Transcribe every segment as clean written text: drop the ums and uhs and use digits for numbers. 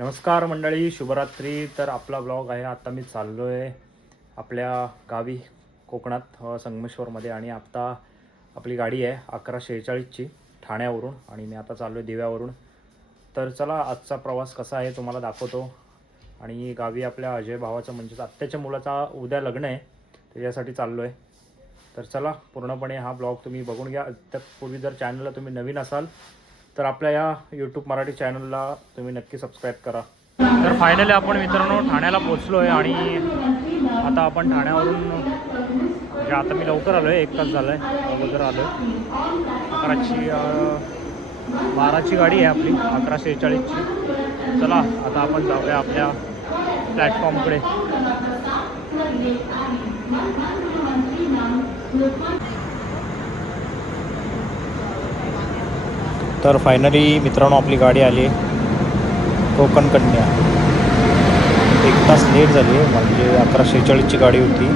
नमस्कार मंडळी, शुभरात्री. तर आपला ब्लॉग आहे. आता मी चाललो आहे आपल्या गावी कोकणात संगमेश्वरमध्ये आणि आत्ता आपली गाडी आहे 1146ची ठाण्यावरून आणि मी आता चाललो आहे दिव्यावरून. तर चला आजचा प्रवास कसा आहे तुम्हाला दाखवतो. आणि गावी आपल्या अजय भावाचं म्हणजेच आत्याच्या मुलाचा उद्या लग्न आहे, त्याच्यासाठी चाललो आहे. तर चला पूर्णपणे हा ब्लॉग तुम्ही बघून घ्या. त्यापूर्वी जर चॅनलला तुम्ही नवीन असाल तर आपल्या या यूट्यूब मराठी चॅनलला तुम्ही नक्की सबस्क्राईब करा. तर फायनली आपण मित्रांनो ठाण्याला पोचलो आहे आणि आता आपण ठाण्यावरून म्हणजे आता मी लवकर आलो आहे, 1 तास झाला आहे अगोदर आलो आहे. 12ची गाडी आहे आपली 1146ची. चला आता आपण जाऊया आपल्या प्लॅटफॉर्मकडे. तर फायनली मित्रांनो आपली गाडी आली आहे कोकण कन्या. 1 तास लेट झाली आहे, म्हणजे 1146ची गाडी होती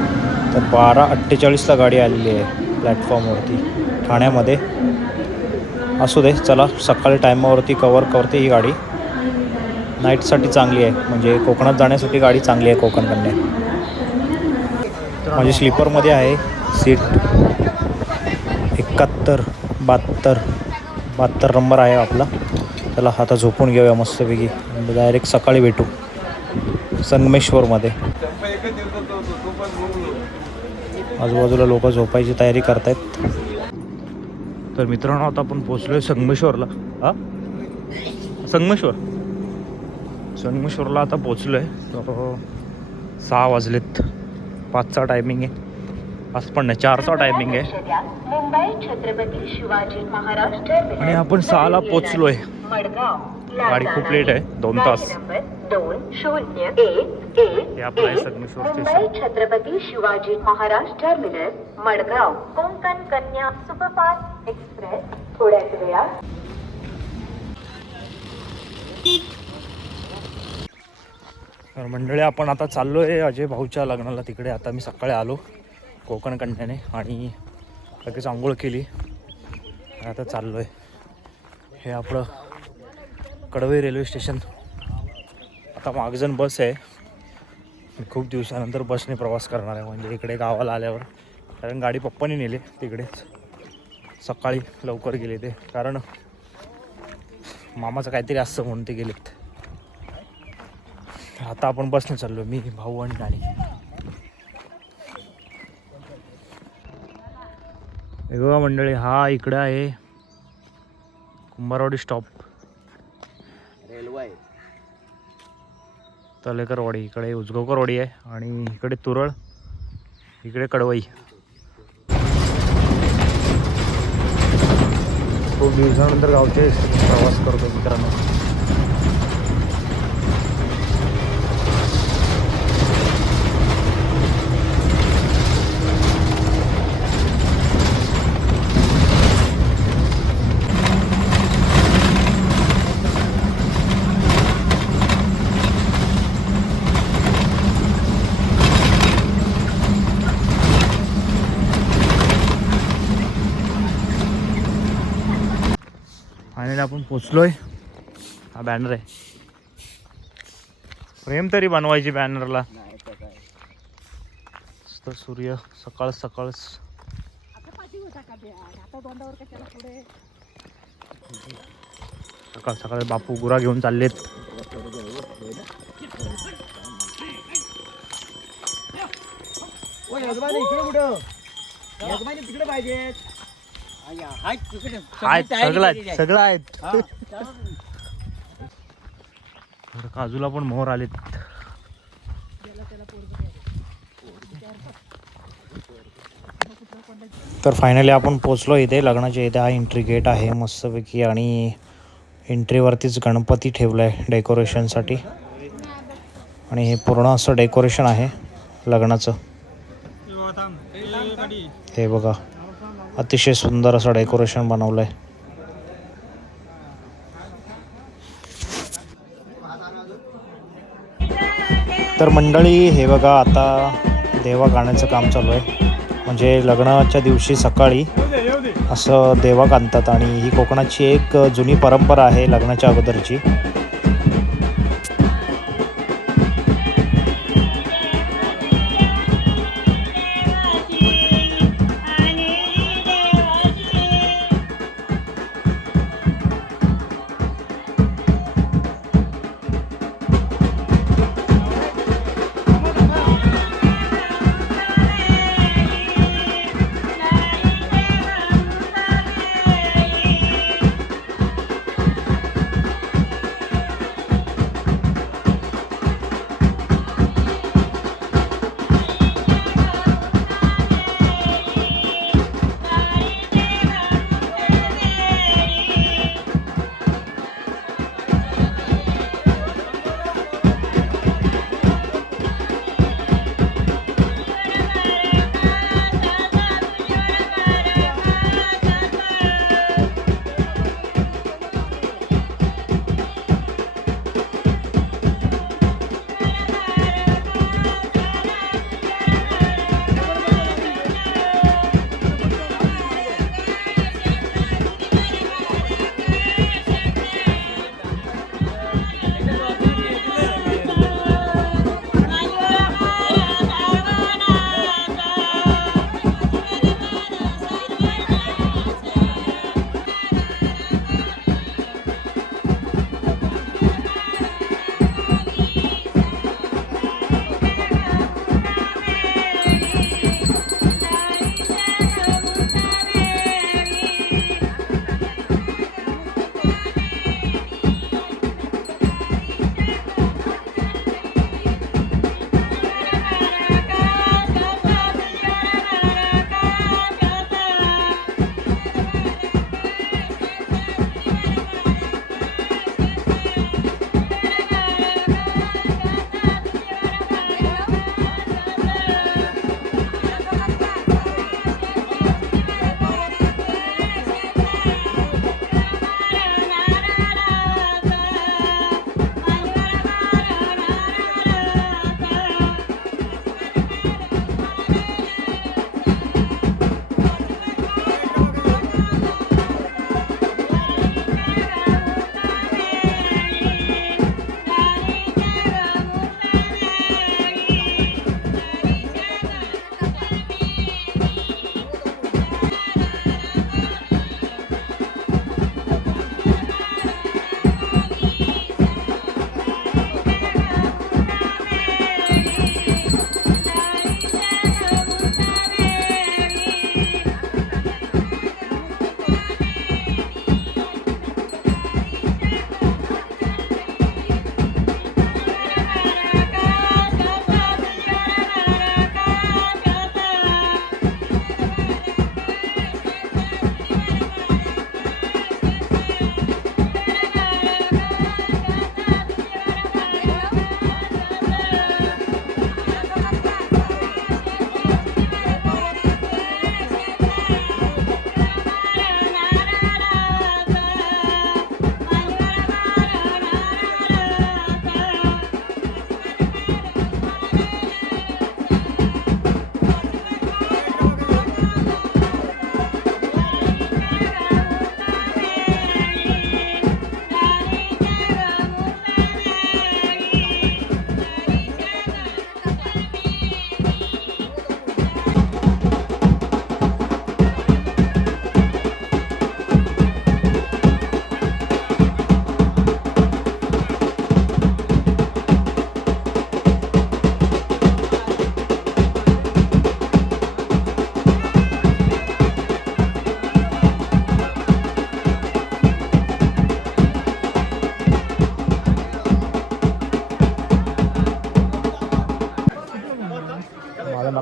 तर 12:48ला गाडी आलेली आहे प्लॅटफॉर्मवरती ठाण्यामध्ये. असू दे, चला सकाळी टायमावरती कवर करते ही गाडी. नाईटसाठी चांगली आहे, म्हणजे कोकणात जाण्यासाठी गाडी चांगली आहे कोकण कन्या. म्हणजे स्लीपरमध्ये आहे सीट 72 नंबर आहे आपला. त्याला आता झोपून घेऊया मस्तपैकी, डायरेक्ट सकाळी भेटू संगमेश्वरमध्ये. आजूबाजूला लोक झोपायची तयारी करतायत. तर मित्रांनो आता आपण पोचलो आहे संगमेश्वरला. संगमेश्वरला आता पोचलो आहे. तर 6 वाजलेत, 5चा टायमिंग आहे. 5 पण नाही, 4चा टायमिंग आहे आणि आपण 6ला पोचलो आहे. गाडी खूप लेट आहे, 2 तास. हे आपलं आहे Sangameshwar station. Chhatrapati Shivaji Maharaj terminus Madgaon Konkan Kanya superfast express थोड्याच वेळात. तर मंडळी आपण आता चाललो आहे अजय भाऊच्या लग्नाला तिकडे. आता मी सकाळी आलो कोकण कन्याने आणि लगेच आंघोळ केली. आता चाललो आहे. हे आपलं कडवई रेल्वे स्टेशन. आता मागजण बस आहे. मी खूप दिवसानंतर बसने प्रवास करणार आहे, म्हणजे इकडे गावाला आल्यावर. कारण गाडी पप्पाने नेली तिकडेच, सकाळी लवकर गेले ते, कारण मामाचं काहीतरी असतं म्हणून ते गेलेत. आता आपण बसने चाललो, मी, भाऊ आणि गाडी. बघा मंडळी, हा इकडे आहे कुंभारवाडी स्टॉप, रेल्वे तलेकरवाडी. इकडे उजगावकरवाडी आहे आणि इकडे तुरळ, इकडे कडवई. खूप दिवसानंतर गावचे प्रवास करतो मित्रांनो. फायनली आपण पोचलोय. हा बॅनर आहे, फ्रेम तरी बनवायची बॅनरला. तर सूर्य सकाळ सकाळच. सकाळ सकाळ बापू गुरा घेऊन चाललेत. तिकडे पाहिजे सगळं आहेत. काजूला पण मोहर आलेत. तर फायनली आपण पोचलो इथे लग्नाच्या इथे. हा एंट्री गेट आहे मस्तपैकी आणि एंट्रीवरतीच गणपती ठेवला आहे डेकोरेशनसाठी. आणि हे पूर्ण असं डेकोरेशन आहे लग्नाचं. हे बघा, अतिशय सुंदर असं डेकोरेशन बनवलं आहे. तर मंडळी हे बघा, आता देवा गाण्याचं काम चालू आहे. म्हणजे लग्नाच्या दिवशी सकाळी असं देवा आणतात आणि ही कोकणाची एक जुनी परंपरा आहे लग्नाच्या अगोदरची.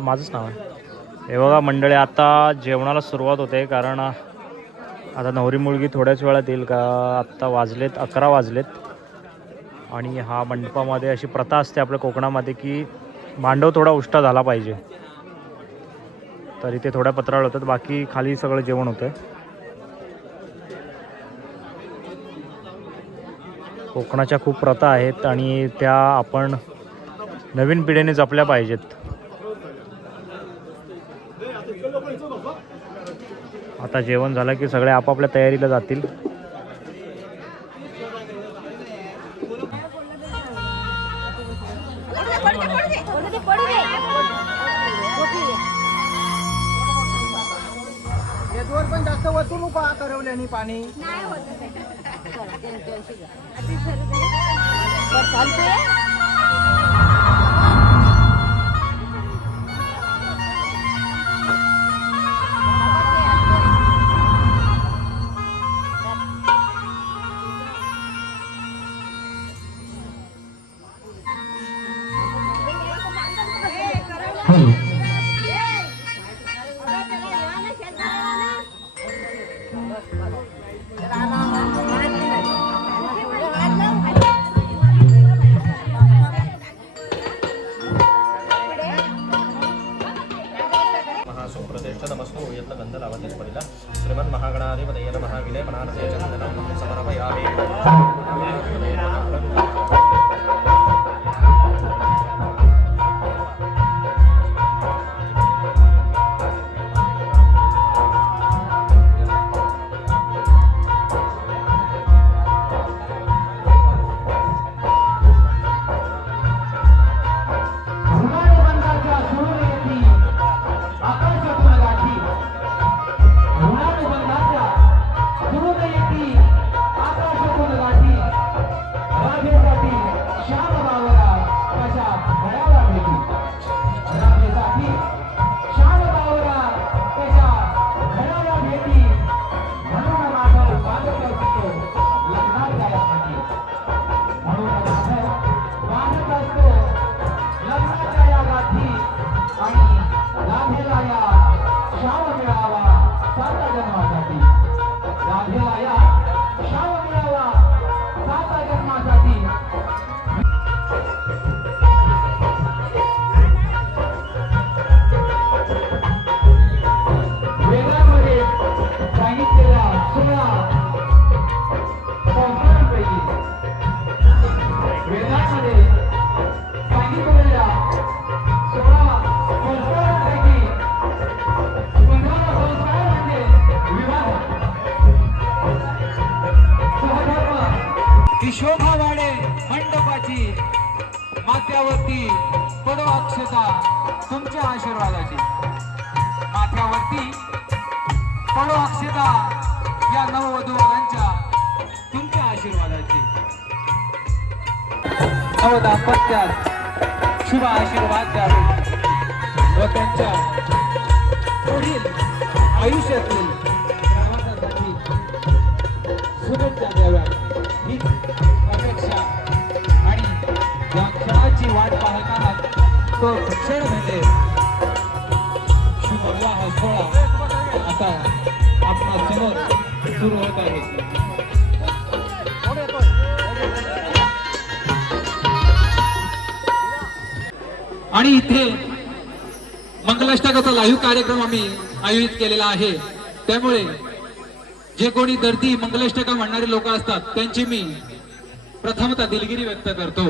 माझंच नाव आहे. हे बघा मंडळी, आता जेवणाला सुरुवात होते, कारण आता नवरी मुलगी थोड्याच वेळात येईल. का आत्ता वाजलेत 11 वाजलेत. आणि हा मंडपामध्ये अशी प्रथा असते आपल्या कोकणामध्ये की मांडव थोडा उष्टा झाला पाहिजे. तर इथे थोड्या पत्रावळ होतात, बाकी खाली सगळं जेवण होतं. कोकणाच्या खूप प्रथा आहेत आणि त्या आपण नवीन पिढीने जपल्या पाहिजेत. आता जेवण झालं की सगळे आपापल्या तयारीला जातील. याच्यावर पण जास्त वतू नको करवल्याने पाणी. महासुप्रदेष्ट नमस्तो यत्न गंध लावते स्मरिला श्रीमन् महागणाधिपतये नमः विनय मनारसे चंदनं समर्पयामि. शोभा वाढे मंडपाची माथ्यावरती पडो अक्षता तुमच्या आशीर्वादाची. माथ्यावरती पडो अक्षता या नववधूवरांच्या तुमच्या आशीर्वादाची. नवदाम्पत्यात शुभ आशीर्वाद द्यावे व त्यांच्या पुढील आयुष्यातील प्रवासासाठी शुभेच्छा द्याव्यात हीच अपेक्षा. आणि या क्षणाची वाट पाहताना तो क्षण म्हणजे शुभ विवाह सोहळा आता आपल्या समोर सुरू होत आहे. आणि इथे मंगलाष्टकाचा लाईव्ह कार्यक्रम आम्ही आयोजित केलेला आहे. त्यामुळे जे कोणी दर्दी मंगलाष्टका म्हणणारे लोक असतात त्यांची मी प्रथमतः दिलगिरी व्यक्त करतो.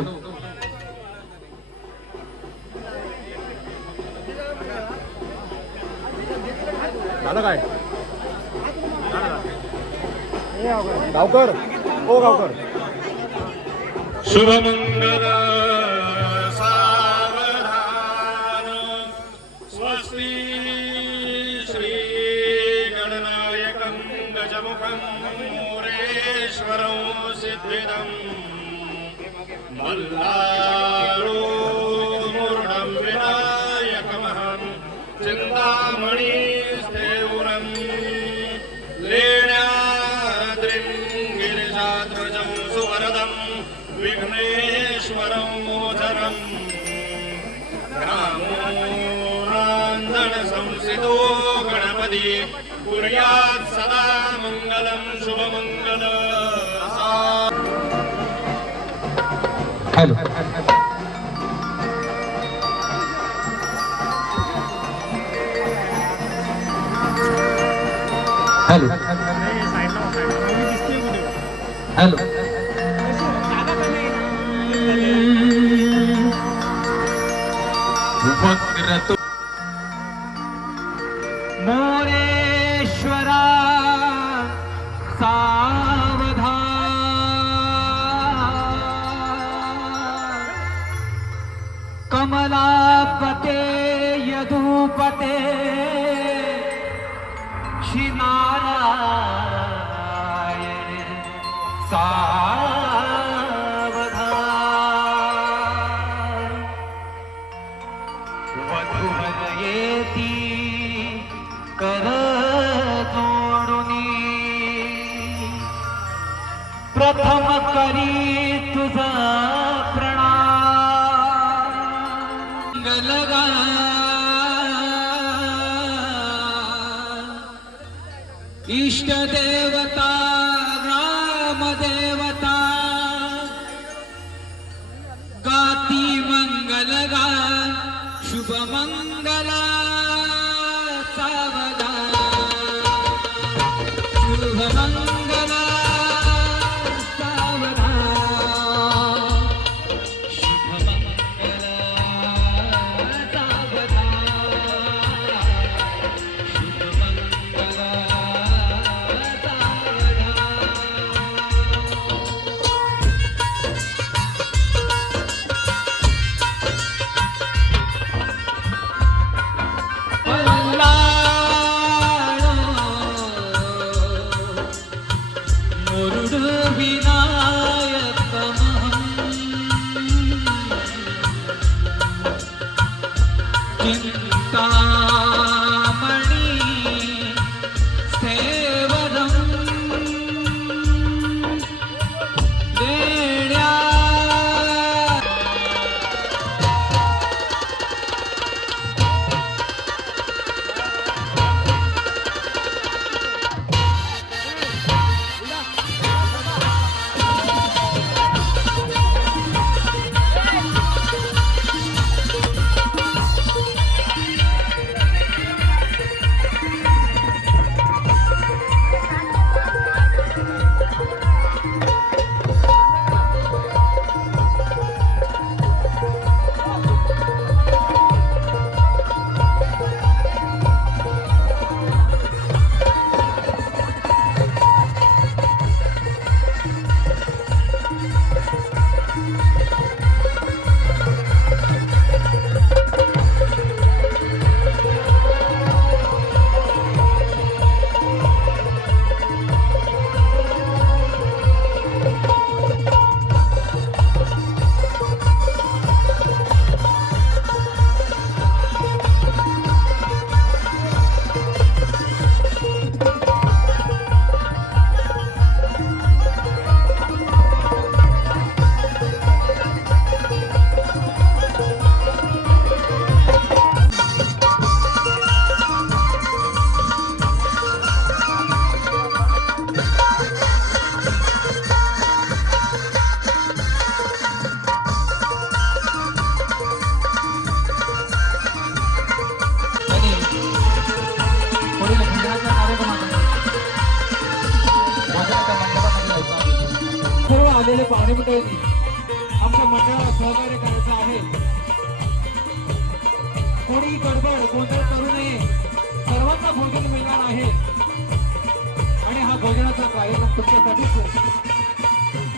काय गावकर ओ गावकर शुभमंगल सावधान स्वस्ति श्री गणनायकं गजमुखं मोरेश्वरं सिद्धिदं मल्लारो मूर्णं विनायकमहं चिन्तामणि स्थेवरं लेण्याद्रिं गिरिजाध्वजं सुवरदं विघ्नेश्वरं मोचरं रामो संस्थितो गणपती कुर्यात् सदा मंगलम शुभमंगल. हॅलो हॅलो हॅलो वक्रतु मोरेश्वरा सावधान कमलापते यदुपते श्री नारायण सावधान वधूवर येती कर जोडुनी प्रथम करी तुझा प्रणाम गलगा इष्ट देवता राम देवता गाती मंगलगा शुभ मंगला सावधा शुभ मंगला सावधा शुभ मंगला सावधा शुभ मंगला मुरुड विनायकमहं चिन्तामणि सेवदं देण्या सर्व आलेले पाहुणे मंडळींनी आमच्या मंडळाला सहकार्य करायचं आहे. कोणी गडबड गोंधळ करू नये. सर्वांना भोजन मिळणार आहे आणि हा भोजनाचा कार्यक्रम तुमच्यासाठीच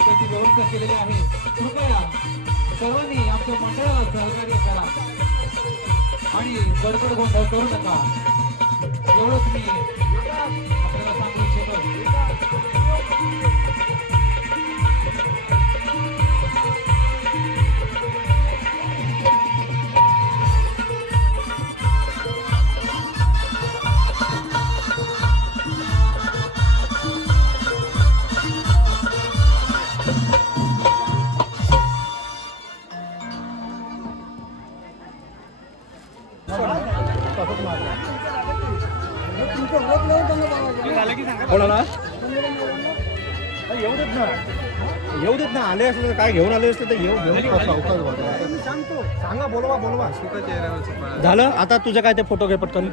त्याची व्यवस्था केलेली आहे. कृपया सर्वांनी आमच्या मंडळाला सहकार्य करा आणि गडबड गोंधळ करू नका. एवढंच मी आपल्याला सांगू इच्छितो. तसंच मारलं. कोणाला येऊ देत ना, येऊ देत ना. आले असले तर काय घेऊन आले असले तर सांगतो. सांगा, बोलवा. झालं आता तुझं काय ते फोटो घे पटकन.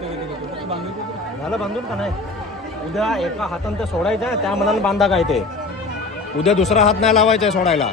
झालं बांधून का नाही? उद्या एका हातानं ते सोडायचं आहे, त्या मनानं बांधा काय ते. उद्या दुसरा हात नाही लावायचा सोडायला.